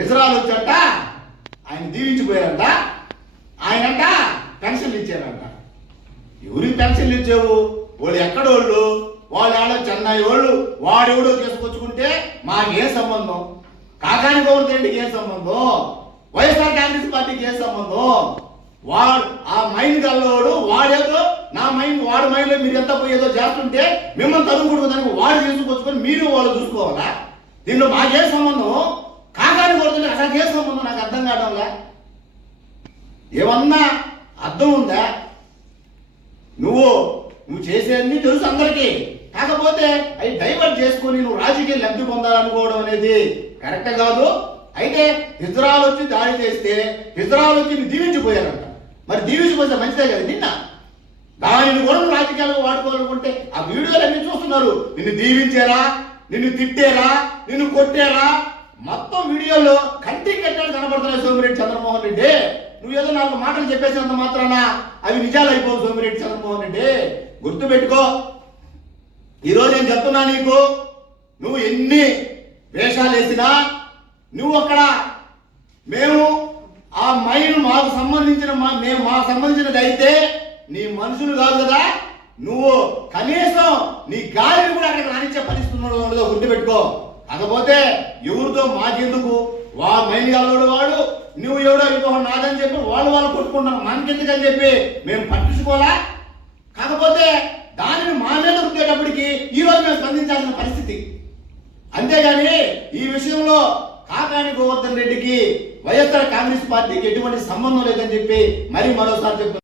Israel వచ్చాట ఆయన దీవించిపోయారంట. ఆయనంట పెన్షన్లు ఇచ్చారంట. ఎవరికి పెన్షన్లు ఇచ్చావు? వాళ్ళు ఎక్కడోళ్ళు? వాళ్ళు ఆడ చెన్నై వాళ్ళు? వాడెవడో తీసుకొచ్చుకుంటే మాకేం సంబంధం. కాకాని గవర్నమెంట్కి ఏం సంబంధం? వైఎస్ఆర్ కాంగ్రెస్ పార్టీకి ఏం సంబంధం? వాడు ఆ మైండ్ గల్లోడు వాడేదో నా మైండ్ వాడి మైండ్లో మీరు ఎంత పోయేదో చేస్తుంటే మిమ్మల్ని తరుగుకుంటుందానికి వాడు తీసుకొచ్చుకొని మీరు వాళ్ళు చూసుకోవాలా? దీనిలో మాకేం సంబంధం. కాకాని కొడుతుంది అసలు ఏం నాకు అర్థం కావడంలా? ఏమన్నా అర్థం ఉందా? నువ్వు నువ్వు చేసేవన్నీ తెలుసు అందరికీ. కాకపోతే అవి డైవర్ట్ చేసుకొని నువ్వు రాజకీయ లబ్ధి పొందాలనుకోవడం అనేది కరెక్ట్ కాదు. అయితే ఇజ్రాయల్ వచ్చి దాడి చేస్తే ఇజ్రాయల్ వచ్చి దీవించిపోయారంట. మరి దీవించిపోతే మంచిదే కదా నిన్న? దానిని కూడా నువ్వు రాజకీయాలకు వాడుకోవాలనుకుంటే ఆ వీడియోలు అన్ని చూస్తున్నారు. నిన్ను దీవించారా నిన్ను తిట్టారా నిన్ను కొట్టారా మొత్తం వీడియోలో కంటికి కట్టాడు కనబడుతున్నాయి సోమిరెడ్డి చంద్రమోహన్ రెడ్డి. నువ్వు ఏదో నాలుగు మాటలు చెప్పేసినంత మాత్రాన అవి నిజాలు అయిపోవు సోమిరెడ్డి చంద్రమోహన్ రెడ్డి. గుర్తుపెట్టుకో ఈరోజు నేను చెప్తున్నా నీకు నువ్వు ఎన్ని వేషాలు వేసినా నువ్వు అక్కడ మేము ఆ మైండ్ మాకు సంబంధించిన మా మేము మాకు సంబంధించినది అయితే నీ మనుషులు కాదు కదా. నువ్వు కనీసం నీ గాలిని కూడా అక్కడికి రానిచ్చే పరిస్థితి ఉండదు గుర్తుపెట్టుకో. కాకపోతే ఎవరితో మాకెందుకు? వా మైండ్ గాలోడు వాడు నువ్వు ఎవడో ఇంకొక నాదని చెప్పి వాళ్ళు వాళ్ళు కొట్టుకుంటాం మనకెందుకని చెప్పి మేము పట్టించుకోవాలా? కాకపోతే దానిని మా మీద రుద్దేటప్పటికి ఈ మేము స్పందించాల్సిన పరిస్థితి. అంతేగాని ఈ విషయంలో కాకాని గోవర్ధన్ రెడ్డికి వైఎస్ఆర్ కాంగ్రెస్ పార్టీకి ఎటువంటి సంబంధం లేదని చెప్పి మరి మరోసారి చెప్తున్నారు